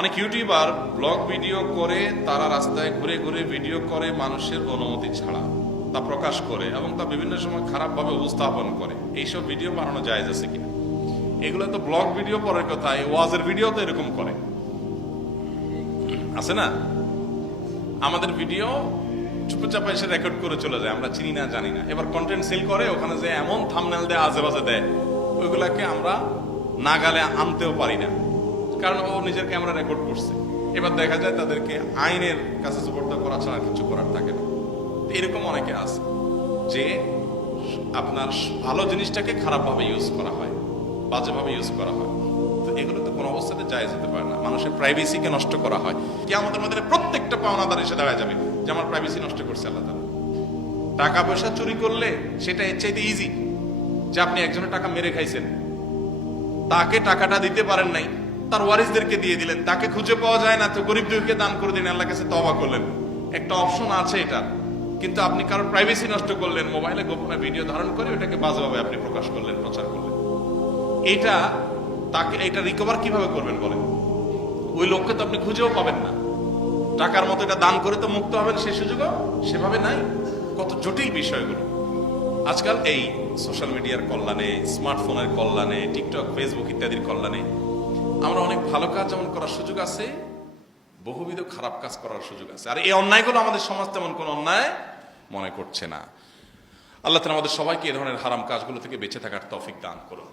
অনেক YouTuber blog video করে, তারা রাস্তায় ঘুরে ঘুরে ভিডিও করে মানুষের অনুমতি ছাড়া, তা প্রকাশ করে এবং তা বিভিন্ন সময় খারাপভাবে উপস্থাপন করে। এইসব ভিডিও বানানো জায়েজ আছে কিনা? এগুলো তো ব্লগ ভিডিও পরের কথা, এই ওয়াজের ভিডিও তো এরকম করে, আছে না? আমাদের ভিডিও চুপচাপা এসে রেকর্ড করে চলে যায়, আমরা চিনি না জানি না। এবার কন্টেন্ট সেল করে, ওখানে যে এমন থাম্বনেল দেয়, আজে বাজে দেয়, ওইগুলাকে আমরা নাগালে আনতেও পারি না, কারণ ও নিজের ক্যামেরা রেকর্ড করছে। এবার দেখা যায় তাদেরকে আইনের কাছে সুপর্দ করা ছাড়া কিছু করার থাকে না। এরকম অনেকে আছে যে আপনার ভালো জিনিসটাকে খারাপভাবে ইউজ করা হয়, বাজেভাবে ইউজ করা হয়। তো এগুলো তো কোনো অবস্থাতে জায়েজ হতে পারে না। মানুষের প্রাইভেসিকে নষ্ট করা হয়। কিয়ামতের মধ্যে প্রত্যেকটা পাওনাদার এসে দাঁড়ায় যাবে যে আমার প্রাইভেসি নষ্ট করছে আল্লাহ তাআলা। টাকা পয়সা চুরি করলে সেটা এর চাইতে ইজি, যে আপনি একজনের টাকা মেরে খাইছেন, তাকে টাকাটা দিতে পারেন নাই, তার ওয়ারিসদেরকে দিয়ে দিলেন, তাকে খুঁজে পাওয়া যায় না, তো গরিব দুঃখীকে দান করে দিন, আল্লাহর কাছে তওবা করলেন। একটা অপশন আছে এটা, কিন্তু আপনি কারোর প্রাইভেসি নষ্ট করলেন, মোবাইলে গোপনে ভিডিও ধারণ করে ওটাকে বাজেভাবে আপনি প্রকাশ করলেন, প্রচার করলেন। এটা রিকভার কিভাবে করবেন বলেন? ওই লোককে তো আপনি খুঁজেও পাবেন না। টাকার মতো এটা দান করে তো মুক্ত হবেন, সেই সুযোগও সেভাবে নাই। কত জটিল বিষয়গুলো আজকাল এই সোশ্যাল মিডিয়ার কল্যাণে, স্মার্টফোনের কল্যাণে, টিকটক, ফেসবুক ইত্যাদির কল্যাণে আমরা অনেক ভালো কাজ যেমন করার সুযোগ আছে, বহুবিধ খারাপ কাজ করার সুযোগ আছে। আর এই অন্যায়গুলো আমাদের সমাজ তেমন কোন অন্যায় মনে করছে না। আল্লাহ তাআলা আমাদের সবাইকে এই ধরনের হারাম কাজগুলো থেকে বেঁচে থাকার তৌফিক দান করুন।